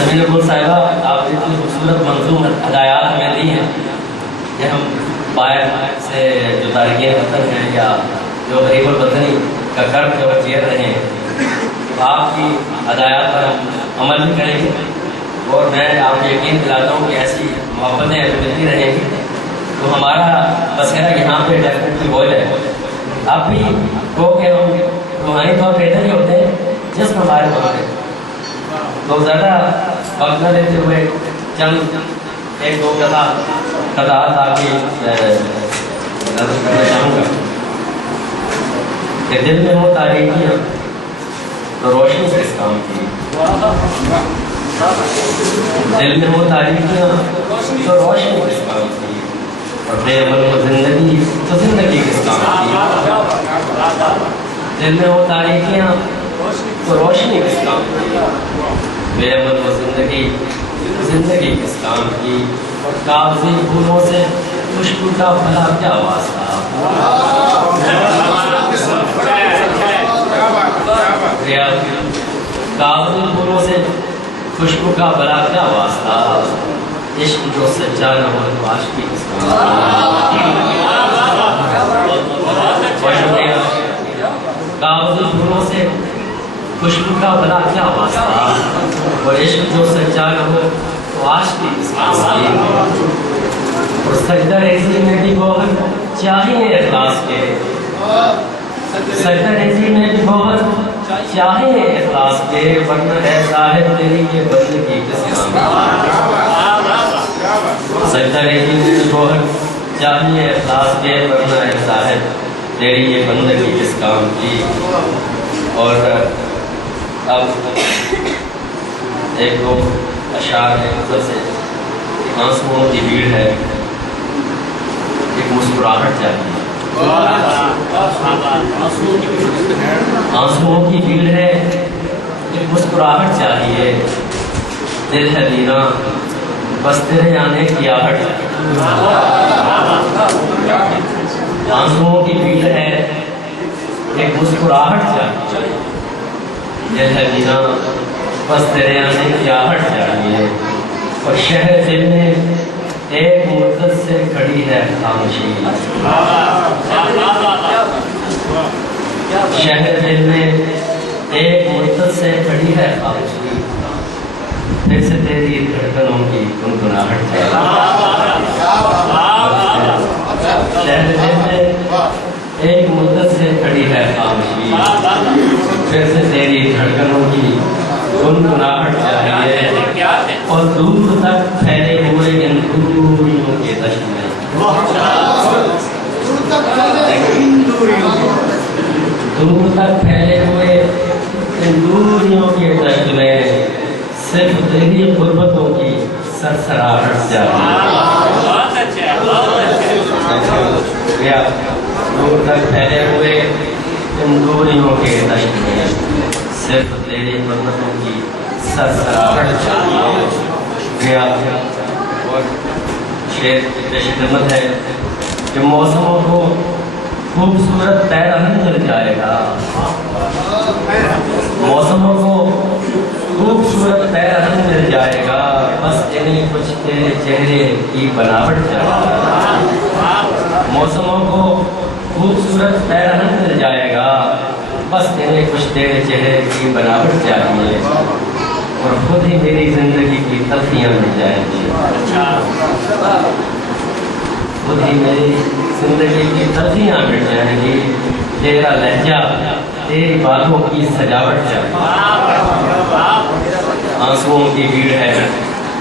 समीर गुल साहिबा, आपने इतनी खूबसूरत मंजूम हदायत हमें दी हैं कि हम बाहर से जो तारकीन वतन हैं या जो गरीब वतनी का कर्ज जो झेल रहे हैं, तो आपकी हदायत पर हम अमल भी करेंगे और मैं आपको यकीन दिलाता हूँ कि ऐसी मोहब्बतें मिलती रहेंगी तो हमारा बसेरा यहाँ पे डेफिनेटली गोल है। आप भी को के हम रूहानी तौर पर इधर ही होते हैं जिसमें हमारे होते हैं, तो ज़्यादा वक्त न लेते हुए चंद एक दो कदात आपकी नजर करना चाहूँगा कि दिल में हो तारीखियाँ तो रोशनी किस काम की, दिल में हो तारीखियाँ तो रोशनी किस काम की, और बेअमल हो जिंदगी तो जिंदगी किस काम की। दिल में हो तारीखियाँ तो रोशनी किस काम की, बेअमल हो जिंदगी जिंदगी किस काम की, और कागजी फूलों से खुशबू का भला क्या वास्ता। कागजी फूलों से खुशबू का भला क्या वास्ता, इश्क जो सच्चा न हो तो आशिकी किस काम की। कागजी फूलों से खुशबू का भला क्या वास्ता, और इश्क जो सच्चा न हो तो आशिकी किस काम की। और सजदा रेज़ी में भी बहुत चाहिए इखलास के, सजदा रेज़ी में भी बहुत चाहिए इखलास के, वरना है साहिब तेरी ये बंदगी किस काम की। सजदा रेज़ी में भी बहुत चाहिए इखलास के, वरना है साहिब तेरी ये बंदगी किस काम की। और अब एक दो अशार है से आंसुओं की भीड़ है, एक मुस्कुराहट चाहिए। आंसुओं की भीड़ है, एक मुस्कुराहट चाहिए। दिल है दीना बस तेरे आने की आहट। आंसुओं की भीड़ है, एक मुस्कुराहट चाहिए। दिल है दीना बस तेरे आने की आहट चाहिए, और शहर दिल में एक मुद्दत से खड़ी है खामोशी। शहर दिल में एक मुद्दत से खड़ी है खामोशी, फिर से तेरी धड़कनों की गुनगुनाहट चाहिए। शहर दिल में एक मुद्दत से खड़ी है खामोशी, फिर से तेरी धड़कनों की गुनगुनाहट चाहिए, और दूर तक फैले हुए इन दूरियों के दश्त में, दूर तक फैले हुए इन दूरियों के दश्त में सिर्फ तेरी गुर्बतों की सरसराहट चाहिए। दूर तक फैले हुए इन दूरियों के दश्त में सिर्फ तेरी गुर्बतों की सरसराहट चाहिए। और शेर खिदमत है कि मौसमों को खूबसूरत पैरहन मिल जाएगा, मौसमों को खूबसूरत पैरहन मिल जाएगा, बस इन्हीं कुछ तेरे चेहरे की बनावट चाहिए। मौसमों को खूबसूरत पैरहन मिल जाएगा, बस इन्हें कुछ तेरे चेहरे की बनावट चाहिए, और खुद ही मेरी जिंदगी की तल्खियाँ मिल जाएंगी। खुद ही मेरी जिंदगी की तल्खियाँ मिल जाएंगी। तेरा लहजा तेरी बातों की सजावट चाहिए। आंसुओं की भीड़ है,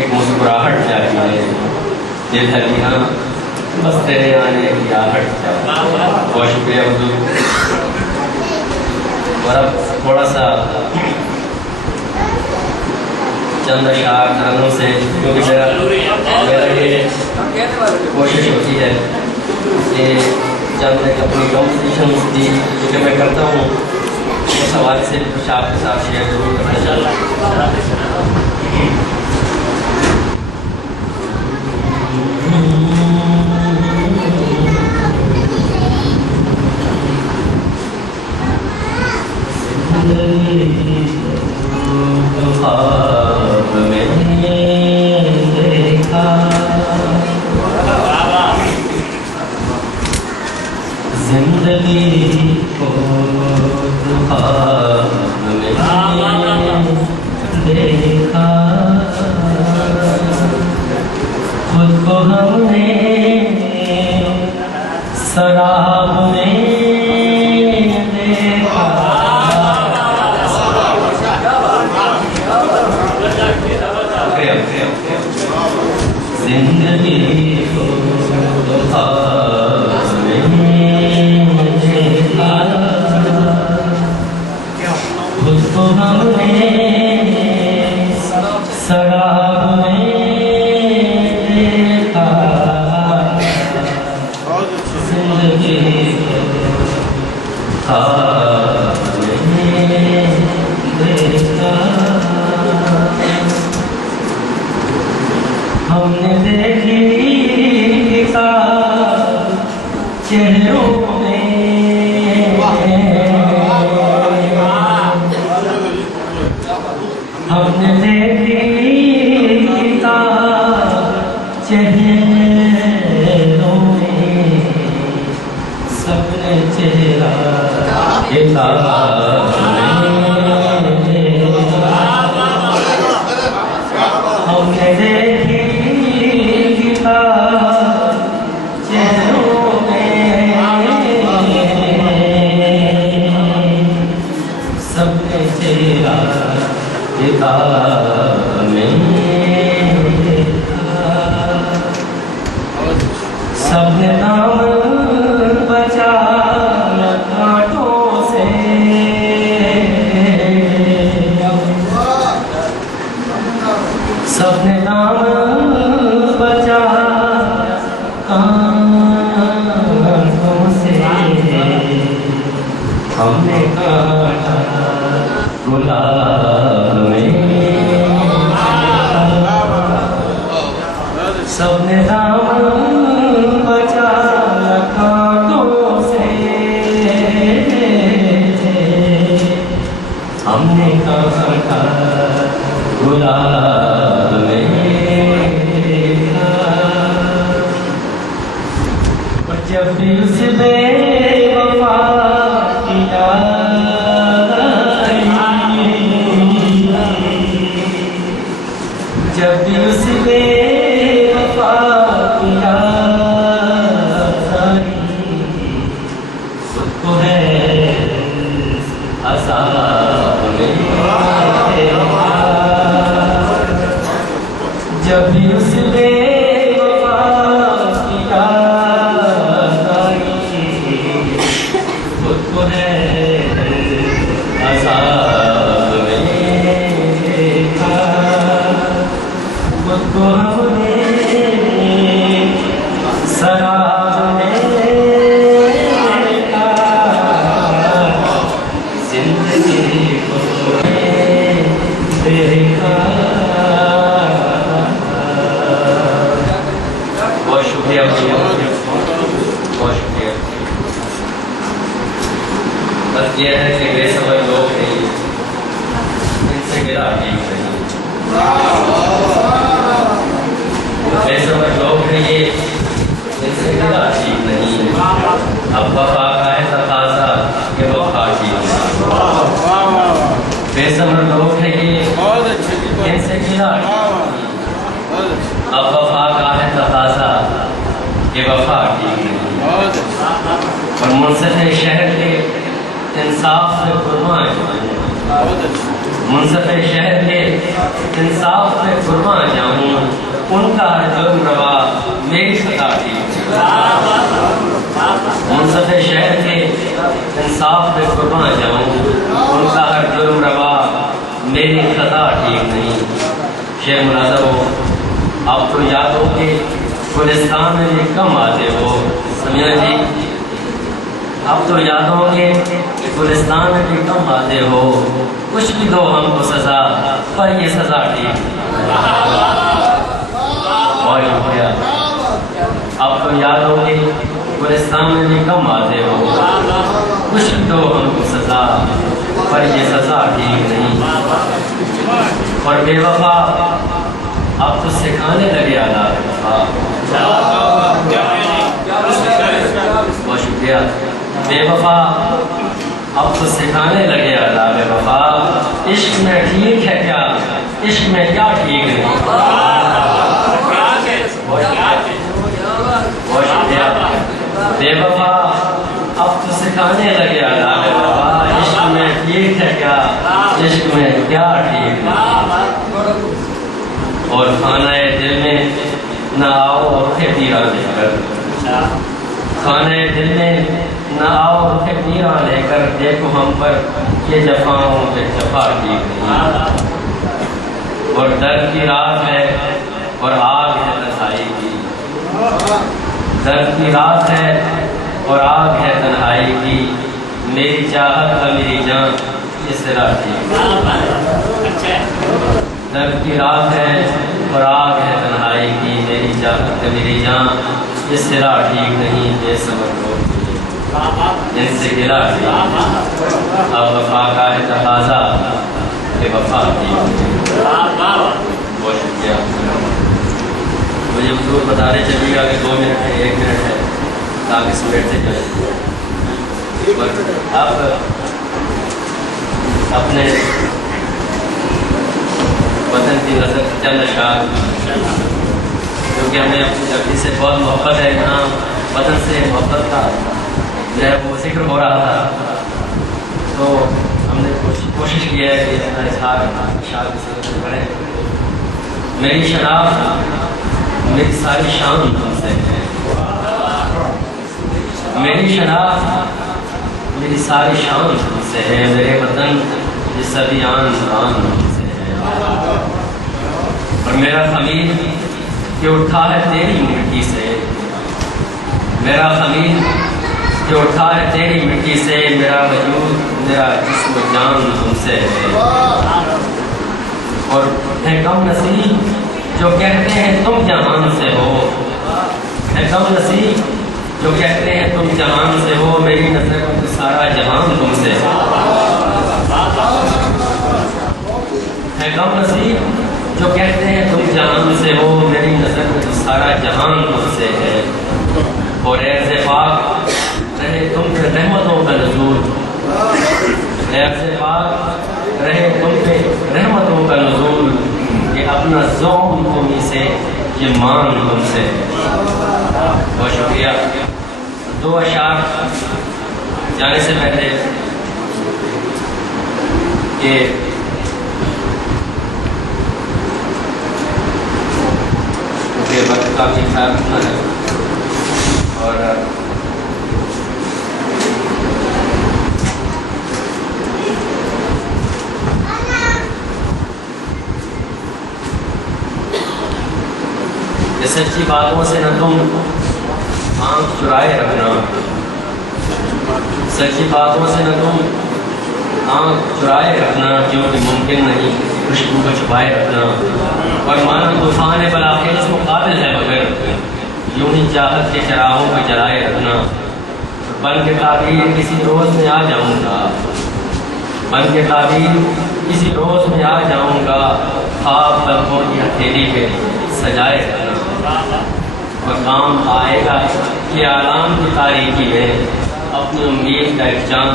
एक मुस्कुराहट चाहिए। दिल है दीना बस तेरे आने की आहट चाहिए। बहुत शुक्रिया हुजूर। और अब थोड़ा सा चंद अशार नानों से, क्योंकि मेरा ये कोशिश होती है कि चंद अपनी कॉम्पिटिशन की क्योंकि मैं करता हूँ, उस हवाले से कुछ आपके साथ शेयर जरूर करना चाहता हूँ। हमने देखी किताब चेहरों में, सबने चेहरा किताब हमने देखी किताब चेहरों में, सबने चेहरा किताब में, सबने नाम बचाया कांटों से, सबने नाम बचाया कांटों से, हमने काटा गुलाब में, सबने नाम बचाया कांटों से, हमने काटा गुलाब में। और जब दिल से बेवफा की याद आई, जब दिल से बेवफा की याद आई, खुद को है अज़ाब में, जब दिल से बेवफा की याद आई, खुद को है अज़ाब में, खुद को हमने शराब में देखा, जिंदगी को देखा। बहुत शुक्रिया, बहुत शुक्रिया। बस ये है कि बेसब्र लोग नहीं, इनसे गिरा ठीक नहीं, बेसब्र लोग नहीं, इनसे गिरा ठीक नहीं। अब वफा का है तकाज़ा कि वफा ठीक नहीं, बेसब्र लोग नहीं, इनसे गिरा ठीक नहीं। अब वफा का है तकाज़ा कि वफा ठीक नहीं। और मुनसिफ़ शहर के इंसाफ पे कुर्बान, मुनसिफ़ शहर के इंसाफ पे कुर्बान जाऊँ, उनका जुर्म रवा मेरी खता ठीक। मुनसिफ़ शहर के इंसाफ पे कुर्बान जाऊँ, उनका हर जुर्म रवा मेरी खता ठीक नहीं। शेर मुनाज़र हो, आप तो याद हो कि गुलिस्तान में भी कम आते हो समिया जी, आप तो याद होंगे कि गुलिस्तान में भी कम आते हो, कुछ भी दो हमको सजा, पर ये सजा ठीक। बहुत शुक्रिया। आप तो याद होंगे गुलिस्तान में भी कम आते हो, कुछ भी दो हमको सजा, पर ये सजा ठीक नहीं। और बेवफा अब तो सिखाने लगे आला वफा। बहुत शुक्रिया। बेवफा अब तो सिखाने लगे आला वफा, इश्क में ठीक है क्या, इश्क में क्या ठीक है। बहुत शुक्रिया। बेवफा अब तो सिखाने लगे आला वफा, इश्क में ठीक है क्या, इश्क में क्या ठीक है। और खाना दिल में न आओ रुखे पीरा लेकर, खाना दिल में न आओ रुखे पीरा लेकर, देखो हम पर ये जफाओं पे जफा ठीक नहीं। और दर्द की रात है और आग है तन्हाई की, दर्द की रात है और आग है तन्हाई की, मेरी चाहत का मेरी जान इस तरह ठीक। दर्द की रात है और आग है तन्हाई की, मेरी चाहत मेरी जान ये सिरा ठीक नहीं। बेसब्र लोग इनसे गिरा ठीक। अब वफा का है तकाज़ा कि बेवफा थी। बहुत शुक्रिया। मुझे जरूर बताने चलिएगा कि 2 मिनट है, 1 मिनट है, ताकि स्पीड से जाए। आप अपने वतन की नजर चंद अशार, क्योंकि हमें अपनी धरती से बहुत मोहब्बत है, यहाँ वतन से मोहब्बत का जो है वो जिक्र हो रहा था, तो हमने कोशिश की है कि अशार करें। मेरी शनाख्त मेरी सारी शान तुमसे है, मेरी शनाख्त मेरी सारी शान तुमसे है, मेरे वतन ये सभी आन तुमसे है। और मेरा खमीर ये उठा है तेरी मिट्टी से, मेरा खमीर ये उठा है तेरी मिट्टी से, मेरा वजूद मेरा जिस्म जान तुमसे है। और है कम नसीब जो कहते हैं तुम जहान से हो, है कम नसीब जो कहते हैं तुम जहान से हो, मेरी नजर में सारा जहान तुमसे है कम नसीब जो कहते हैं तुम जहान से हो, मेरी नजर में सारा जहान तुमसे है। और ऐसे पाक रहे तुम पे रहमतों का नज़ूल, ऐसे पाक रहे तुम पे रहमतों का नज़ूल, ये अपना ज़ौम तुम्हीं से ये मान तुमसे। बहुत शुक्रिया। 2 अशार जाने से पहले कि वक्त का भी ख्याल रखना है, और सच्ची बातों से न तुम आँख चुराए रखना, सच्ची बातों से न तुम आँख चुराए रखना, क्योंकि मुमकिन नहीं खुशबू को छुपाए रखना। और मानो तूफान बलाखेज मुकाबिल है मगर यूं ही चाहत के चराहों को जलाए रखना। बन के ताबीर किसी रोज़ में आ जाऊँगा, बन के ताबीर किसी रोज़ में आ जाऊँगा, ख्वाब पलकों की हथेली पे सजाए रखना। और काम आएगा कि आराम की तारीकी में अपनी उम्मीद का एक चांद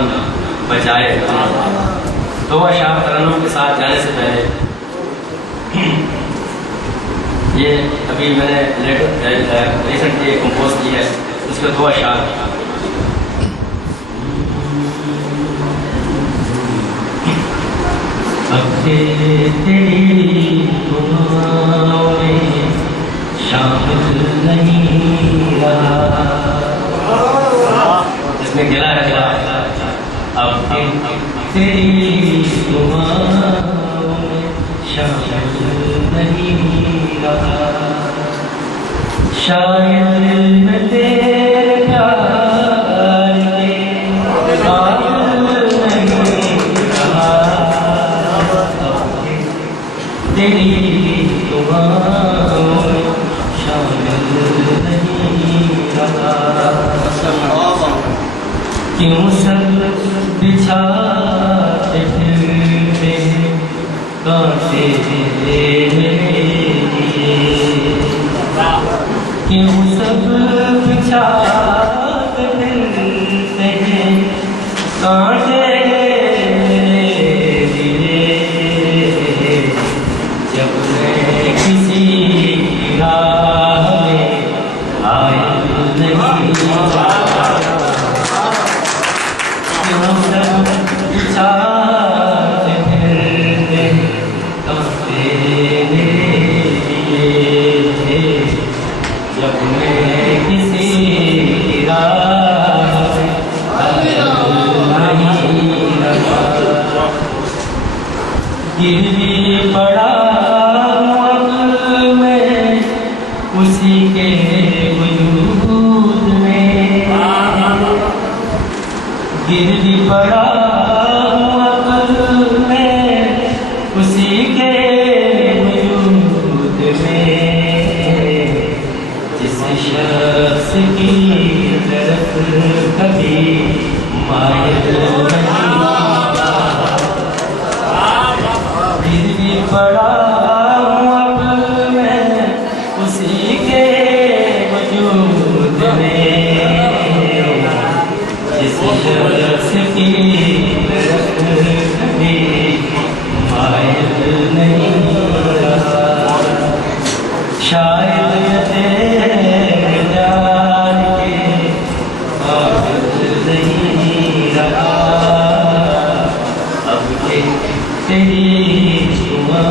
बचाए रखना। 2 अशार तरन्नुम के साथ जाने से पहले ये अभी मैंने रिसेंटली कंपोज की है, उसके 2 अशार। इसमें गिला है गिला, अब तेरी दुआओं में शामिल नहीं रहा, शायद मैं तेरे प्यार के काबिल नहीं रहा, तेरी दुआओं में शामिल नहीं रहा। क्यों सब बिछाते फिरते कांटे मेरे लिए, क्यों सब बिछाते फिरते कांटे मेरे लिए, जब मैं किसी राह में आया नहीं, जब मैं किसी राह नहीं रहा, गिर भी पड़ा में उसी के वजूद में, गिर भी पड़ा में उसी के वजूद में, जिस शख्स की तरफ कभी मायल नहीं, शायद नहीं रहा, शायद तेरे जान के काबिल नहीं रहा, अब के तेरी दुआ